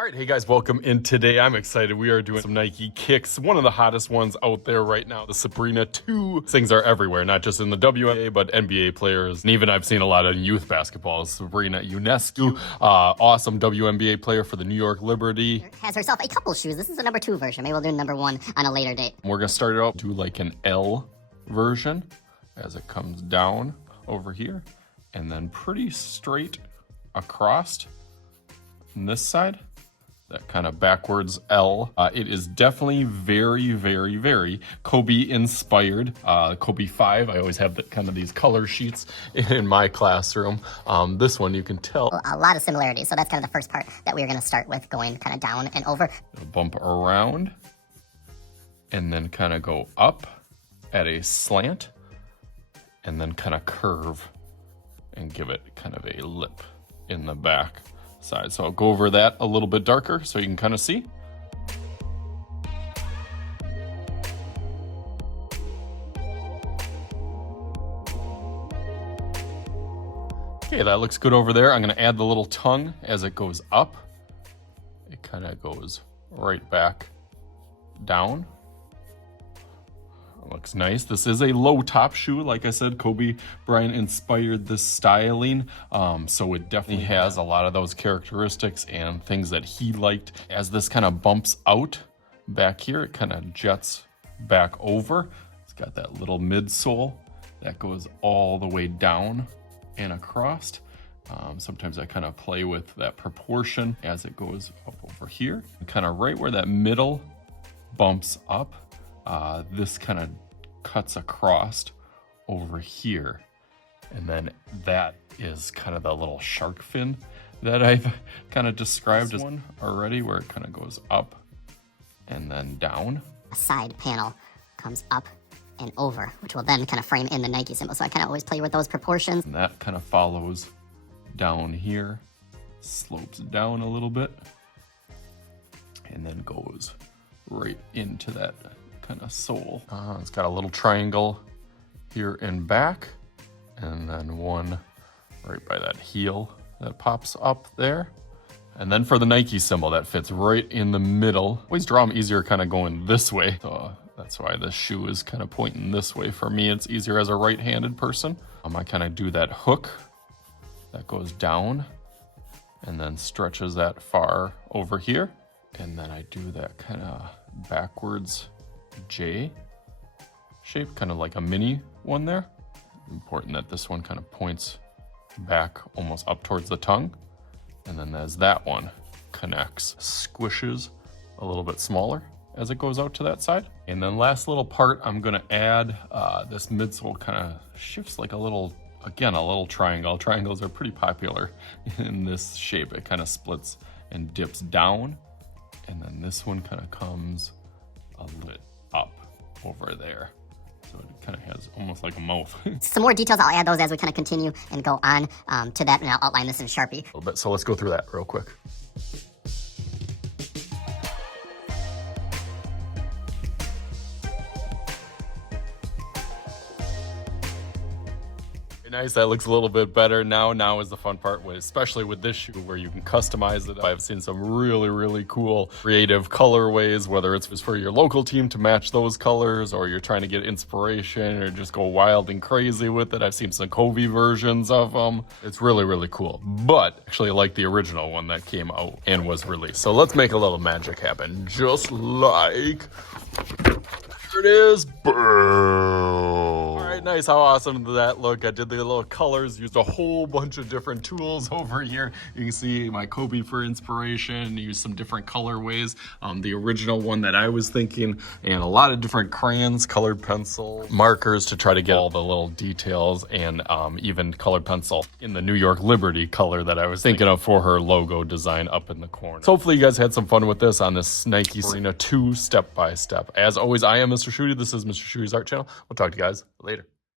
All right, hey guys, welcome in today. I'm excited. We are doing some Nike kicks, one of the hottest ones out there right now, the Sabrina 2. Things are everywhere, not just in the WNBA, but NBA players. And even I've seen a lot of youth basketball. Sabrina Ionescu, awesome WNBA player for the New York Liberty. Has herself a couple shoes. This is the number 2 version. Maybe we'll do number 1 on a later date. We're gonna start it out, do like an L version as it comes down over here, and then pretty straight across on this side. That kind of backwards L. It is definitely very, very, very Kobe inspired. Kobe 5, I always have kind of these color sheets in my classroom. This one you can tell. A lot of similarities. So that's kind of the first part that we're going to start with, going kind of down and over. Bump around and then kind of go up at a slant and then kind of curve and give it kind of a lip in the back side. So I'll go over that a little bit darker so you can kind of see. Okay, that looks good over there. I'm going to add the little tongue as it goes up. It kind of goes right back down. Looks nice. This is a low top shoe. Like I said, Kobe Bryant inspired this styling. So it definitely has a lot of those characteristics and things that he liked. As this kind of bumps out back here, it kind of jets back over. It's got that little midsole that goes all the way down and across. Sometimes I kind of play with that proportion as it goes up over here. Kind of right where that middle bumps up. This kind of cuts across over here. And then that is kind of the little shark fin that I've kind of described as one already, where it kind of goes up and then down. A side panel comes up and over, which will then kind of frame in the Nike symbol. So I kind of always play with those proportions. And that kind of follows down here, slopes down a little bit, and then goes right into that kind of sole. It's got a little triangle here in back, and then one right by that heel that pops up there. And then for the Nike symbol that fits right in the middle. Always draw them easier kind of going this way. So that's why this shoe is kind of pointing this way. For me, it's easier as a right-handed person. I kind of do that hook that goes down and then stretches that far over here. And then I do that kind of backwards J shape, kind of like a mini one there. Important that this one kind of points back almost up towards the tongue. And then as that one connects, squishes a little bit smaller as it goes out to that side. And then last little part, I'm gonna add this midsole kind of shifts like a little, again, a little triangle. Triangles are pretty popular in this shape. It kind of splits and dips down. And then this one kind of comes a little bit up over there. So it kind of has almost like a mouth. Some more details, I'll add those as we kind of continue and go on to that, and I'll outline this in Sharpie. A little bit, so let's go through that real quick. Nice, that looks a little bit better now. Now is the fun part, especially with this shoe where you can customize it. I've seen some really, really cool creative colorways, whether it's for your local team to match those colors, or you're trying to get inspiration or just go wild and crazy with it. I've seen some Kobe versions of them. It's really, really cool. But actually I like the original one that came out and was released. So let's make a little magic happen. Just like, there it is, boom. All right, nice. How awesome did that look? I did the little colors, used a whole bunch of different tools over here. You can see my Kobe for inspiration, used some different colorways. The original one that I was thinking, and a lot of different crayons, colored pencil, markers to try to get all the little details, and even colored pencil in the New York Liberty color that I was thinking of for her logo design up in the corner. So hopefully you guys had some fun with this on this Nike Sabrina 2 step by step. As always, I am Mr. Shooty. This is Mr. Shooty's Art Channel. We'll talk to you guys later.